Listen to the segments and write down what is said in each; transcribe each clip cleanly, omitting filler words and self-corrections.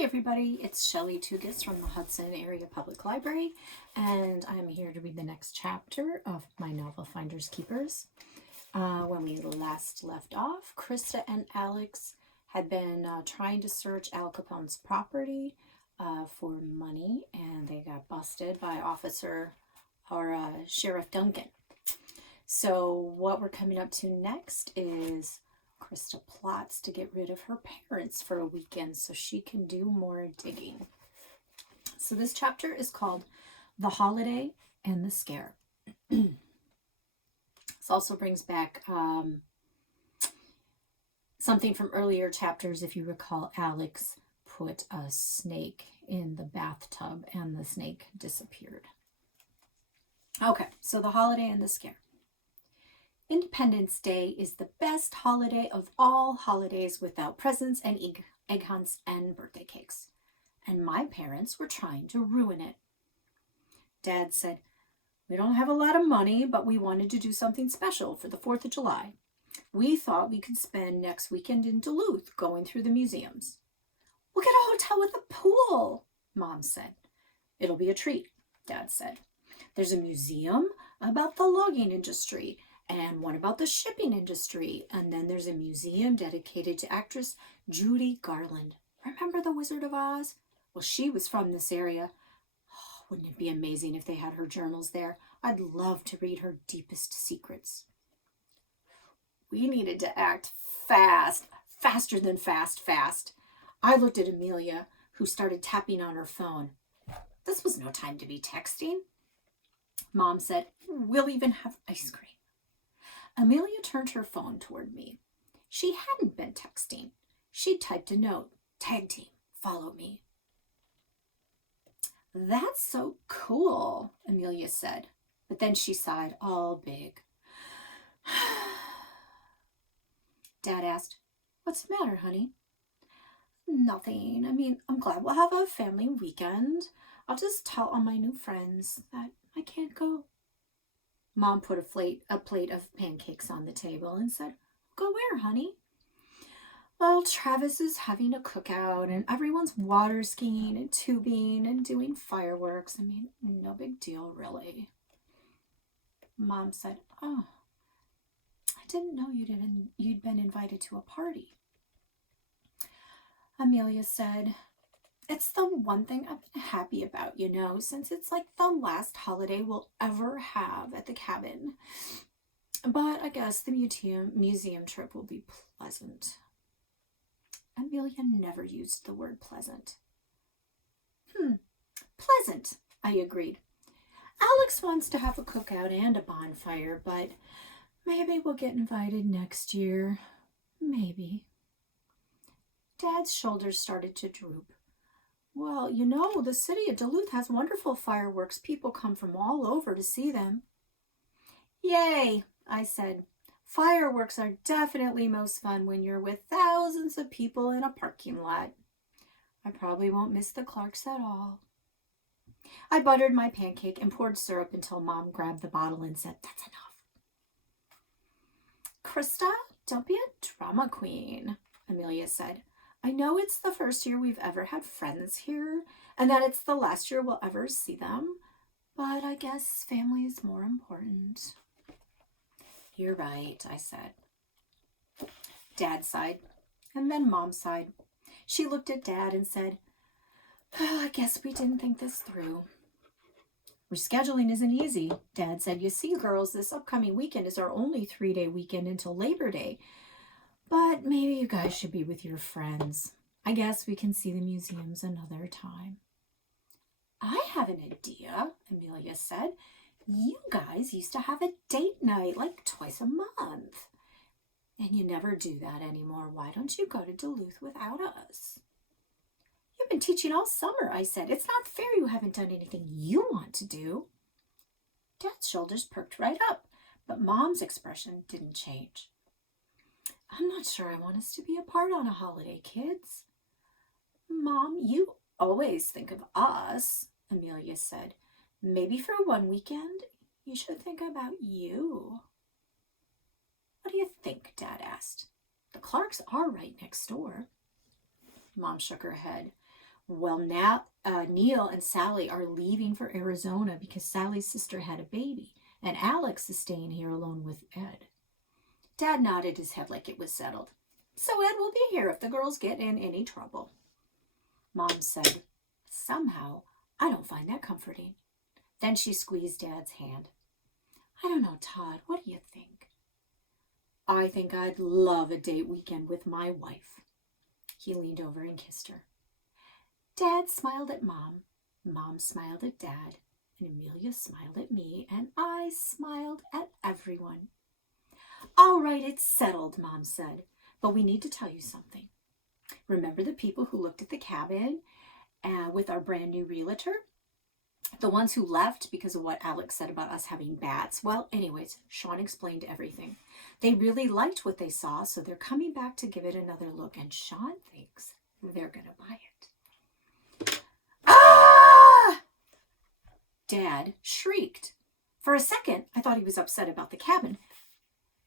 Hi everybody, it's Shelley Tugis from the Hudson Area Public Library, and I'm here to read the next chapter of my novel Finders Keepers. When we last left off, Krista and Alex had been trying to search Al Capone's property for money, and they got busted by Sheriff Duncan. So what we're coming up to next is Krista plots to get rid of her parents for a weekend so she can do more digging. So this chapter is called The Holiday and the Scare. This also brings back something from earlier chapters. If you recall, Alex put a snake in the bathtub and the snake disappeared. Okay, so The Holiday and the Scare. Independence Day is the best holiday of all holidays without presents and egg hunts and birthday cakes. And my parents were trying to ruin it. Dad said, "We don't have a lot of money, but we wanted to do something special for the 4th of July. We thought we could spend next weekend in Duluth going through the museums." "We'll get a hotel with a pool," Mom said. "It'll be a treat," Dad said. "There's a museum about the logging industry, and one about the shipping industry. And then there's a museum dedicated to actress Judy Garland. Remember The Wizard of Oz? Well, she was from this area. Oh, wouldn't it be amazing if they had her journals there? I'd love to read her deepest secrets." We needed to act fast, faster than fast. I looked at Amelia, who started tapping on her phone. This was no time to be texting. Mom said, "We'll even have ice cream." Amelia turned her phone toward me. She hadn't been texting. She typed a note. "Tag team, follow me." "That's so cool," Amelia said. But then she sighed all big. Dad asked, "What's the matter, honey?" "Nothing. I'm glad we'll have a family weekend. I'll just tell all my new friends that I can't go." Mom put a plate of pancakes on the table and said, "Go where, honey?" "Well, Travis is having a cookout and everyone's water skiing and tubing and doing fireworks. No big deal, really." Mom said, "Oh, I didn't know you'd been invited to a party." Amelia said, "It's the one thing I've been happy about, since it's like the last holiday we'll ever have at the cabin. But I guess the museum trip will be pleasant." Amelia never used the word pleasant. Pleasant, I agreed. "Alex wants to have a cookout and a bonfire, but maybe we'll get invited next year. Maybe." Dad's shoulders started to droop. "Well, the city of Duluth has wonderful fireworks. People come from all over to see them." "Yay," I said. "Fireworks are definitely most fun when you're with thousands of people in a parking lot. I probably won't miss the Clarks at all." I buttered my pancake and poured syrup until Mom grabbed the bottle and said, "That's enough." "Krista, don't be a drama queen," Amelia said. "I know it's the first year we've ever had friends here, and that it's the last year we'll ever see them, but I guess family is more important." "You're right," I said. Dad sighed, and then Mom sighed. She looked at Dad and said, "I guess we didn't think this through." "Rescheduling isn't easy," Dad said. "You see, girls, this upcoming weekend is our only 3-day weekend until Labor Day. But maybe you guys should be with your friends. I guess we can see the museums another time." "I have an idea," Amelia said. "You guys used to have a date night like twice a month. And you never do that anymore. Why don't you go to Duluth without us?" "You've been teaching all summer," I said. "It's not fair you haven't done anything you want to do." Dad's shoulders perked right up, but Mom's expression didn't change. "I'm not sure I want us to be apart on a holiday, kids." "Mom, you always think of us," Amelia said. "Maybe for one weekend, you should think about you." "What do you think?" Dad asked. "The Clarks are right next door." Mom shook her head. Well, now Neil and Sally are leaving for Arizona because Sally's sister had a baby, and Alex is staying here alone with Ed. Dad nodded his head like it was settled. So Ed will be here if the girls get in any trouble. Mom said, somehow, I don't find that comforting. Then she squeezed Dad's hand. I don't know, Todd. What do you think? I think I'd love a date weekend with my wife. He leaned over and kissed her. Dad smiled at Mom. Mom smiled at Dad. And Amelia smiled at me. And I smiled at everyone. All right, it's settled, Mom said. But we need to tell you something. Remember the people who looked at the cabin with our brand new realtor? The ones who left because of what Alex said about us having bats? Well, anyways, Sean explained everything. They really liked what they saw, so they're coming back to give it another look, and Sean thinks they're going to buy it. Ah! Dad shrieked. For a second, I thought he was upset about the cabin,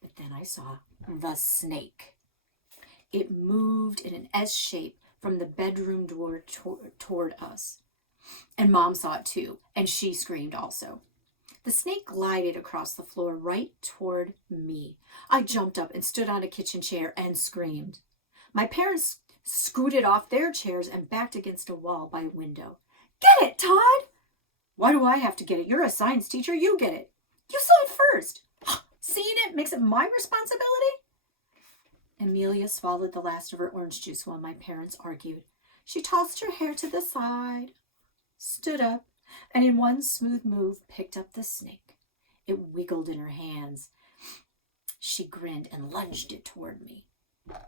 but then I saw the snake. It moved in an S shape from the bedroom door toward us. And Mom saw it too, and she screamed also. The snake glided across the floor right toward me. I jumped up and stood on a kitchen chair and screamed. My parents scooted off their chairs and backed against a wall by a window. Get it, Todd! Why do I have to get it? You're a science teacher. You get it. You saw it first. Seeing it makes it my responsibility? Amelia swallowed the last of her orange juice while my parents argued. She tossed her hair to the side, stood up, and in one smooth move picked up the snake. It wiggled in her hands. She grinned and lunged it toward me.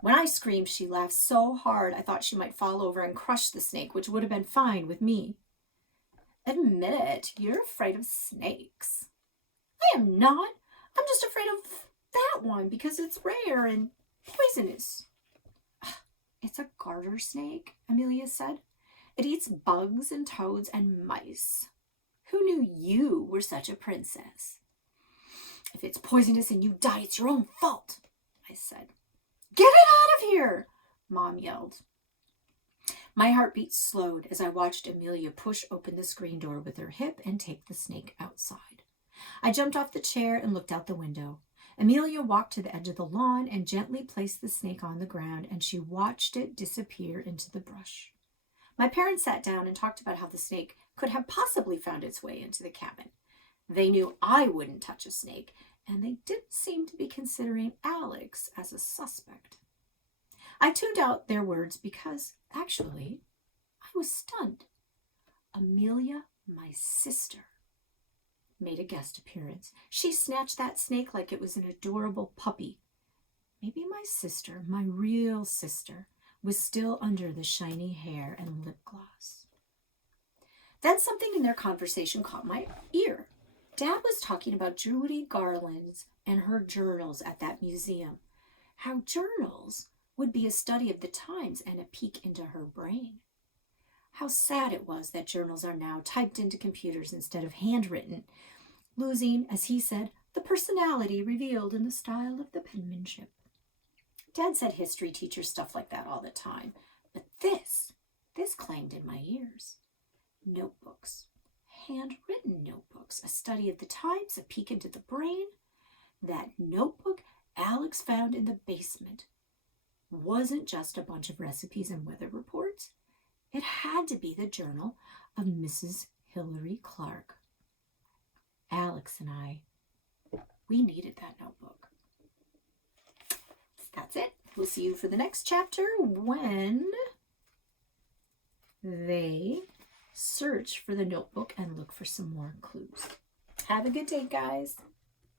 When I screamed, she laughed so hard I thought she might fall over and crush the snake, which would have been fine with me. Admit it, you're afraid of snakes. I am not. I'm just afraid of that one because it's rare and poisonous. It's a garter snake, Amelia said. It eats bugs and toads and mice. Who knew you were such a princess? If it's poisonous and you die, it's your own fault, I said. Get it out of here, Mom yelled. My heartbeat slowed as I watched Amelia push open the screen door with her hip and take the snake outside. I jumped off the chair and looked out the window. Amelia walked to the edge of the lawn and gently placed the snake on the ground, and she watched it disappear into the brush. My parents sat down and talked about how the snake could have possibly found its way into the cabin. They knew I wouldn't touch a snake, and they didn't seem to be considering Alex as a suspect. I tuned out their words because, actually, I was stunned. Amelia, my sister, made a guest appearance. She snatched that snake like it was an adorable puppy. Maybe my sister, my real sister, was still under the shiny hair and lip gloss. Then something in their conversation caught my ear. Dad was talking about Judy Garland's and her journals at that museum. How journals would be a study of the times and a peek into her brain. How sad it was that journals are now typed into computers instead of handwritten, losing, as he said, the personality revealed in the style of the penmanship. Dad said history teachers stuff like that all the time, but this clanged in my ears. Notebooks, handwritten notebooks, a study of the times, a peek into the brain. That notebook Alex found in the basement wasn't just a bunch of recipes and weather reports. It had to be the journal of Mrs. Hilary Clark. Alex and I, we needed that notebook. That's it. We'll see you for the next chapter when they search for the notebook and look for some more clues. Have a good day, guys.